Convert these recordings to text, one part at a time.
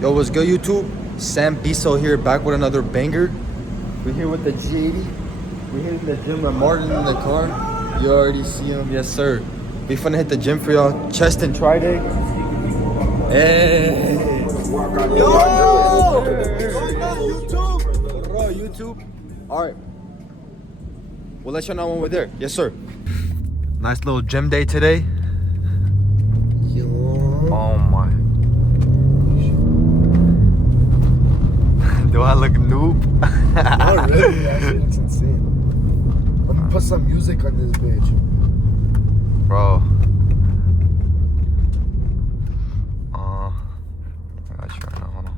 Yo, what's good, YouTube? Sam Biso here, back with another banger. We're here with the G80. We're here in the gym with Martin in the car. You already see him, yes sir. We finna hit the gym for y'all. Chest and try day. Hey! Yo! YouTube! Bro, YouTube. Alright. We'll let y'all know when we're there. Yes sir. Nice little gym day today. Oh my. Do I look noob? Not really, that shit looks insane. I'm gonna put some music on this bitch. Bro. I got you right now, hold on.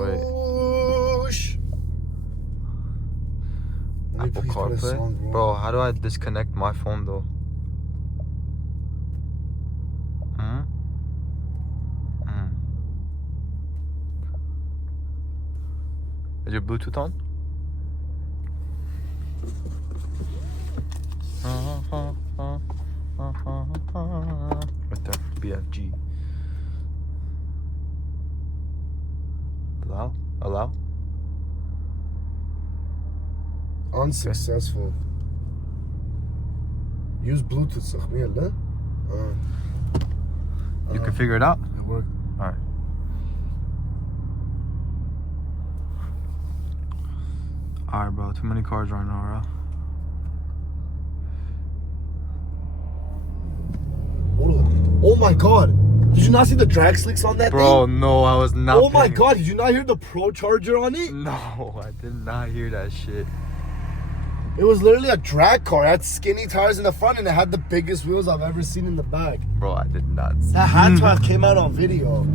Wait. Apple CarPlay? Bro, how do I disconnect my phone though? Is your Bluetooth on? Right there, BFG. Allow? Unsuccessful. Use Bluetooth, صاحبي لا? You can figure it out? It worked. Alright. Alright, bro. Too many cars right now, bro. Oh my god. Did you not see the drag slicks on that bro, thing? no, I was not. Oh my god, did you not hear the Pro Charger on it? No, I did not hear that shit. It was literally a drag car. It had skinny tires in the front and it had the biggest wheels I've ever seen in the back. Bro, I did not see. That had to have came out on video.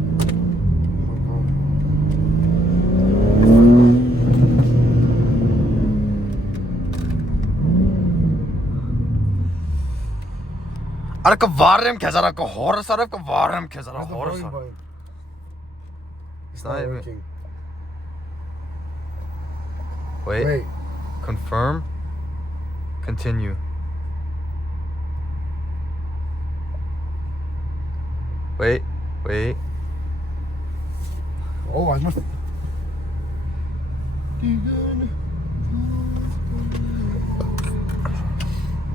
Ara ka varm kezara ka horror sarf ka varm kezara horror sarf. It's not even working. Wait. Confirm. Continue. Wait. Oh, I must.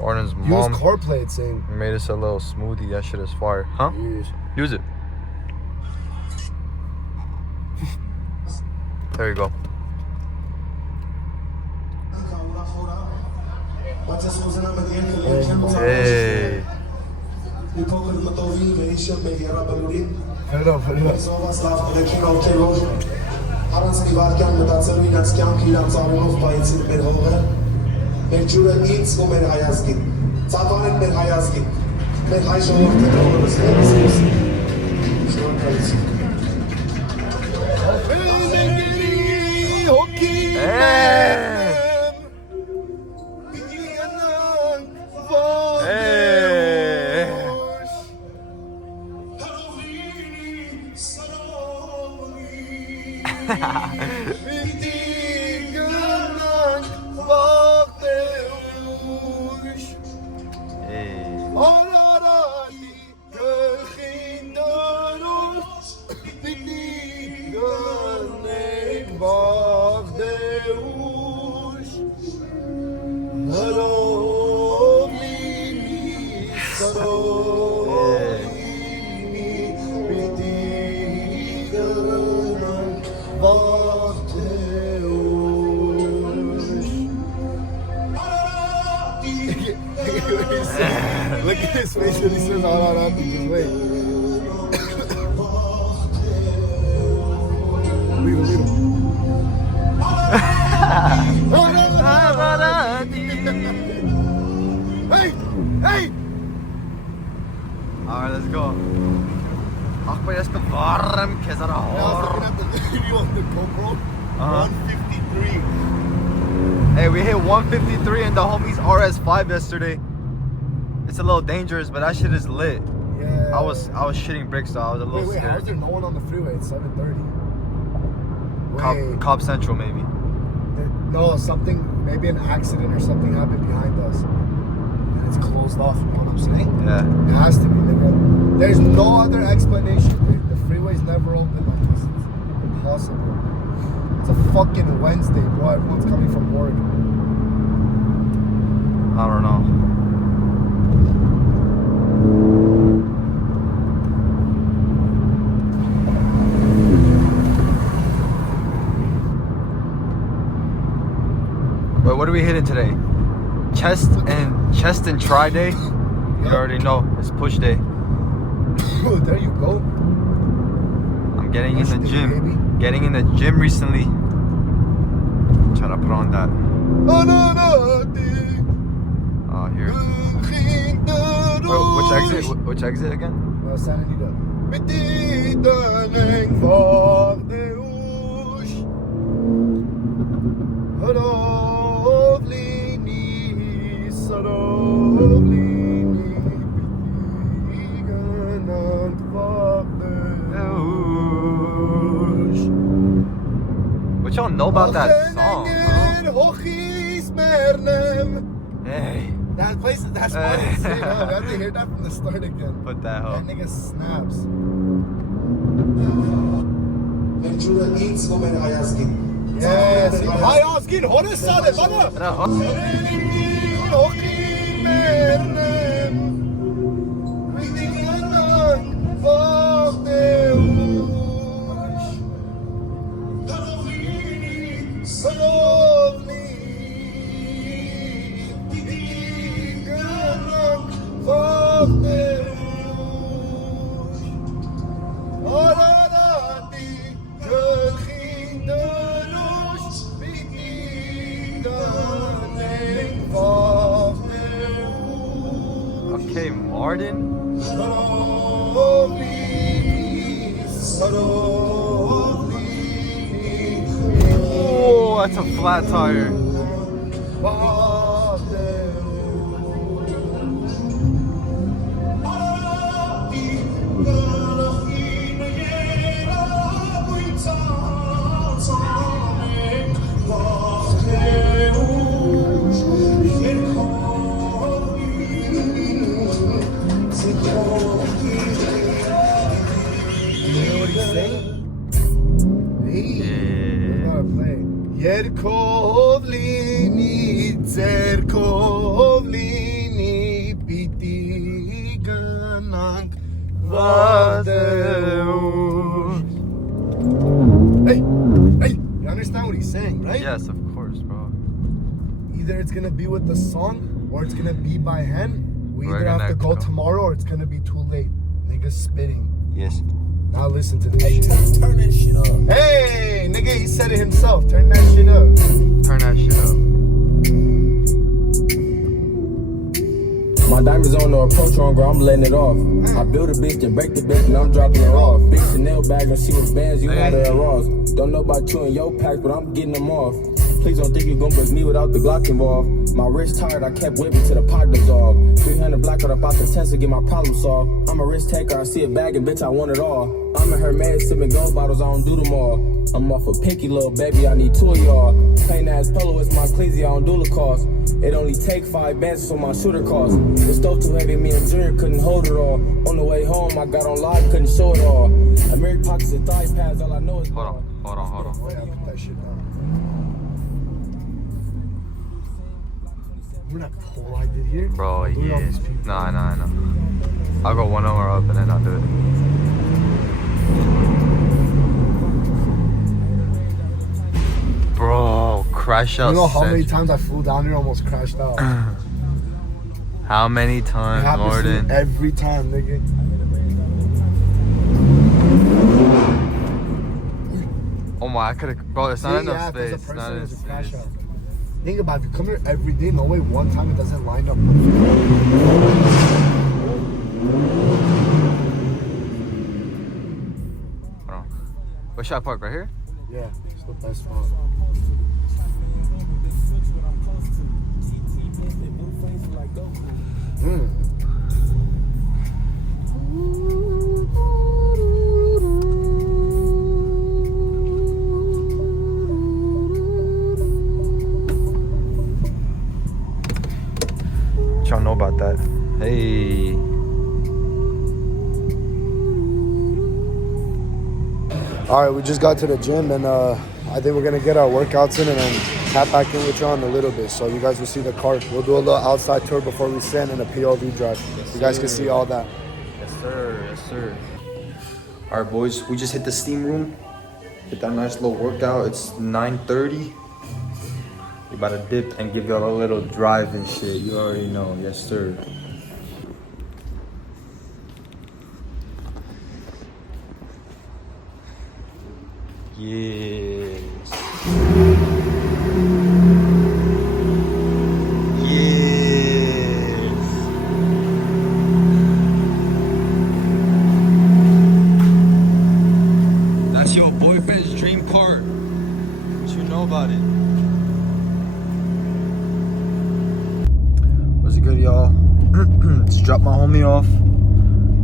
Martin's Use mom CarPlay, it's saying. made us a little smoothie. That shit is fire. Huh? Use it. There you go. Hey. Մեր ջուրը ինձ ու մեր հայազգին, ծավալեն մեր հայազգին, մեր հայ ժողովրդի կողմից ներսուսին, շնորհակալություն։ Look at his face when he says Ararati, just wait. Read him. Hey! Alright, let's go. Akbar yaska varm kezara I was looking at the video on the GoPro. 153. Hey, we hit 153 in the homies RS5 yesterday. It's a little dangerous, but that shit is lit. Yeah. I was shitting bricks though. I was a little Wait, how scared. is there no one on the freeway? It's 7:30. Cop Central maybe. No, maybe an accident or something happened behind us. And it's closed off, you know what I'm saying? Yeah. Yeah. It has to be, nigga. There's no other explanation, dude. The freeway's never open like this. It's impossible. It's a fucking Wednesday, bro. Everyone's coming from work. I don't know. But what are we hitting today? Chest and try day. You already know it's push day. There you go. I'm getting in Push the day, gym. baby. Getting in the gym recently. Trying to put on that. Oh, here. Which exit? Which exit again? San Anita. What y'all know about that song, bro? Hey. That place, that's why it's insane, huh? We have to hear that from the start again. Put that hoe. That nigga snaps. When Judah eats, woman I asking. Yes. Hay askin, hone sade bana. Okay, Martin. Oh, that's a flat tire. Yerkovlini, Zerkovlini, Piti Ganang Vadeush. Hey, you understand what he's saying, right? Yes, of course, bro. Either it's gonna be with the song or it's gonna be by hand. We We're either have gonna to go go. tomorrow or it's gonna be too late. Niggas spitting. Yes. Now listen to this shit. Turn that shit up. Hey, nigga, he said it himself. Turn that shit up. Turn that shit up. My diamonds on the approach on, girl, I'm letting it off. I build a bitch to break the bitch and I'm dropping her off. Big Chanel bag and she was bands, you out of her Ross. Don't know about you and your pack, but I'm getting them off. Please don't think you gon' break me without the Glock involved. My wrist tired, I kept whipping till the pot dissolved. 300 black out about the test to get my problem solved. I'm a risk taker, I see a bag and bitch, I want it all. I'm in her man sipping gold bottles, I don't do them all. I'm off a picky little baby, I need 2 of y'all. Plain ass polo, it's my cleasy, I don't do the cost. It only take 5 bands for my shooter cost. The stove too heavy, me and Junior couldn't hold it all. On the way home, I got on live, couldn't show it all. American pockets and thigh pads, all I know is Hold on. Oh yeah, put that shit down. We're not collided here. Bro, Look at all yeah. these people. Nah. I'll go 1 hour up and then I'll do it. Bro, crash out. You know how many Central. times I flew down here, almost crashed out. How many It times, happens to me Jordan? every time, nigga. Oh my, I could've. Bro, it's not See, enough yeah, if there's a space. person, Not enough there's a crash space. out. Think about it, if you come here every day, no way one time it doesn't line up. Hold on. Where should I park? Right here? Yeah, it's the best spot. Y'all know about that. Hey. All right, we just got to the gym, and I think we're gonna get our workouts in and then tap back in with y'all in a little bit. So you guys will see the car. We'll do a little outside tour before we send and a POV drive. You guys can see all that. Yes, sir. Yes, sir. All right, boys. We just hit the steam room. Hit that nice little workout. It's 9:30. We about to dip and give y'all a little drive and shit. You already know. Yes, sir. Yes. Yes. That's your boyfriend's dream car. What you know about it? What's it good, y'all? Just dropped my homie off.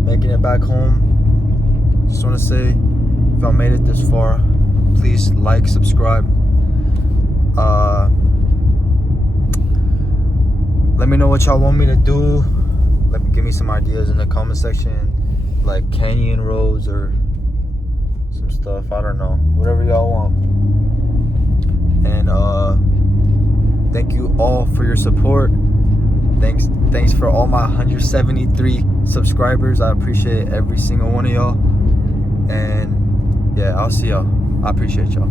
Making it back home. Just want to say, if y'all made it this far, please like, subscribe. Let me know what y'all want me to do. Give me some ideas in the comment section, like canyon roads or some stuff. I don't know, whatever y'all want. And thank you all for your support. Thanks for all my 173 subscribers. I appreciate every single one of y'all. And yeah, I'll see y'all. I appreciate y'all.